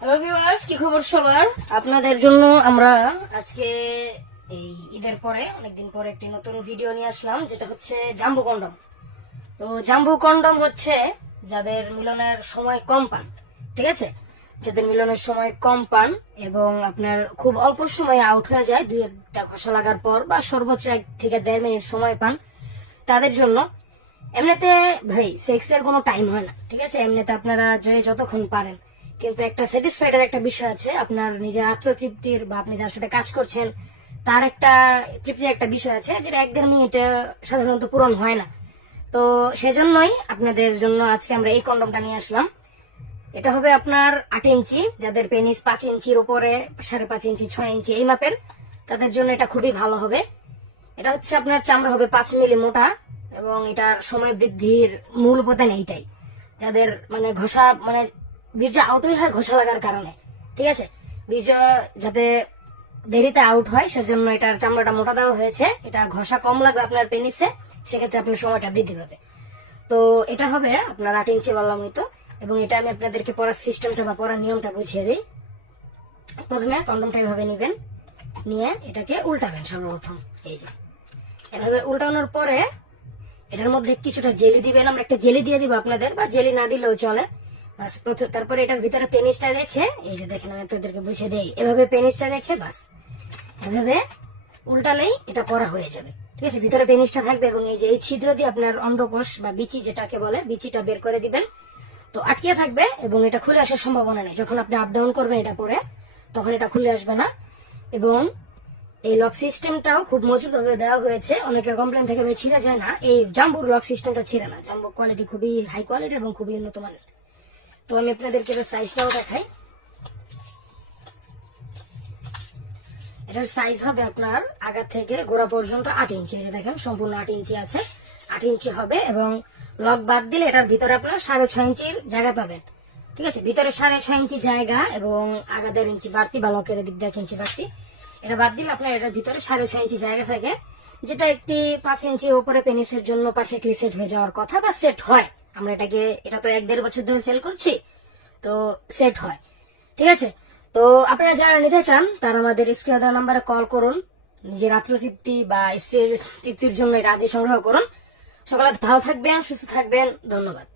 Hello viewers, কি খবর সবার? আপনাদের জন্য আমরা আজকে এই ঈদের পরে অনেকদিন পরে একটি নতুন ভিডিও নিয়ে আসলাম, যেটা হচ্ছে জাম্বো কন্ডম। তো জাম্বো কন্ডম হচ্ছে যাদের মিলনের সময় কম পান, ঠিক আছে, যাদের মিলনের সময় কম পান এবং আপনার খুব অল্প সময়ে আউট হয়ে যায়, দুই একটা ঘষা লাগার পর বা সর্বোচ্চ 1 থেকে 1.5 মিনিট সময় পান, তাদের জন্য। এমনিতে ভাই সেক্সের কোনো টাইম হয় না, ঠিক আছে, এমনিতে আপনারা যতক্ষণ পারেন, কিন্তু একটা স্যাটিসফাইডের একটা বিষয় আছে, আপনার নিজের আত্মতৃপ্তির বা আপনি যার সাথে কাজ করছেন তার একটা তৃপ্তির একটা বিষয় আছে, যেটা 1-1.5 মিনিটে সাধারণত পূরণ হয় না। তো সেজন্যই আপনাদের জন্য আজকে আমরা এই কন্ডমটা নিয়ে আসলাম। এটা হবে আপনার 8 ইঞ্চি, যাদের পেনিস 5 ইঞ্চির উপরে, 5.5 ইঞ্চি, 6 ইঞ্চি এই মাপের, তাদের জন্য এটা খুবই ভালো হবে। এটা হচ্ছে আপনার চামড়া হবে 5 মিলি মোটা এবং এটার সময় বৃদ্ধির মূল উপাদান এইটাই, যাদের মানে ঘষা মানে বীর্য আউটই হয় ঘষা লাগার কারণে, ঠিক আছে, বীর্য যাতে দেরিতে আউট হয় সেজন্য এটার চামড়াটা মোটা দেওয়া হয়েছে। এটা ঘষা কম লাগবে আপনার পেনিসে, সেক্ষেত্রে আপনার সময়টা বৃদ্ধি পাবে। তো এটা হবে আপনার 8 ইঞ্চি বললাম হয়তো, এবং এটা আমি আপনাদেরকে পড়ার সিস্টেমটা বা পড়ার নিয়মটা বুঝিয়ে দিই। প্রথমে কন্ডমটা এভাবে নিবেন, নিয়ে এটাকে উল্টাবেন সর্বপ্রথম। এই যে এভাবে উল্টানোর পরে এটার মধ্যে কিছুটা জেলি দিবেন, আমরা একটা জেলি দিয়ে দিব আপনাদের, বা জেলি না দিলেও চলে। বাস তারপরে এটার ভিতরে পেনিসটা রেখে, এই যে দেখেন আমি আপনাদেরকে বুঝিয়ে দেই, এভাবে পেনিসটা রেখে বাস এভাবে উল্টালেই এটা করা হয়ে যাবে, ঠিক আছে। ভিতরে পেনিসটা থাকবে এবং এই যে এই ছিদ্র দিয়ে আপনার অন্ডকোষ বা বিচি যেটাকে বলে, বিচিটা বের করে দিবেন। তো আটকে থাকবে এবং এটা খুলে আসার সম্ভাবনা নেই। যখন আপনি আপ ডাউন করবেন এটা পরে, তখন এটা খুলে আসবে না। এবং এই লক সিস্টেমটাও খুব মজবুত ভাবে দেওয়া হয়েছে, অনেকের কমপ্লেন থেকে ছিঁড়ে যায় না। এই জাম্বোর লক সিস্টেমটা ছিঁড়ে না, জাম্বোর কোয়ালিটি খুবই হাই কোয়ালিটি এবং খুবই উন্নত মানের। তো আমি আপনাদেরকে এবার সাইজটাও দেখাই। এটার সাইজ হবে আপনার আগা থেকে গোড়া পর্যন্ত 8 ইঞ্চি, যে দেখেন সম্পূর্ণ 8 ইঞ্চি আছে, 8 ইঞ্চি হবে। এবং লক বাদ দিলে এটার ভিতরে আপনার 6.5 ইঞ্চির জায়গা পাবেন, ঠিক আছে, ভিতরে 6.5 ইঞ্চি জায়গা এবং আগা 1.5 ইঞ্চি বাড়তি বা লকের দিক 1 ইঞ্চি বাড়তি। এটা বাদ দিলে আপনার এটার ভিতরে 6.5 ইঞ্চি জায়গা থাকে, যেটা একটি 5 ইঞ্চির উপরে পেনিসের জন্য পারফেক্টলি সেট হয়ে যাওয়ার কথা, বা সেট হয়। আমরা এটা তো 1-1.5 বছর ধরে সেল করছি, তো সেট হয়, ঠিক আছে। তো আপনারা যারা নিতে চান তারা আমাদের স্ক্রিনে দেওয়া নাম্বারে কল করুন, নিজের আত্মতৃপ্তি বা স্ত্রীর তৃপ্তির জন্য এটা আজই সংগ্রহ করুন। সকালে ভালো থাকবেন, সুস্থ থাকবেন, ধন্যবাদ।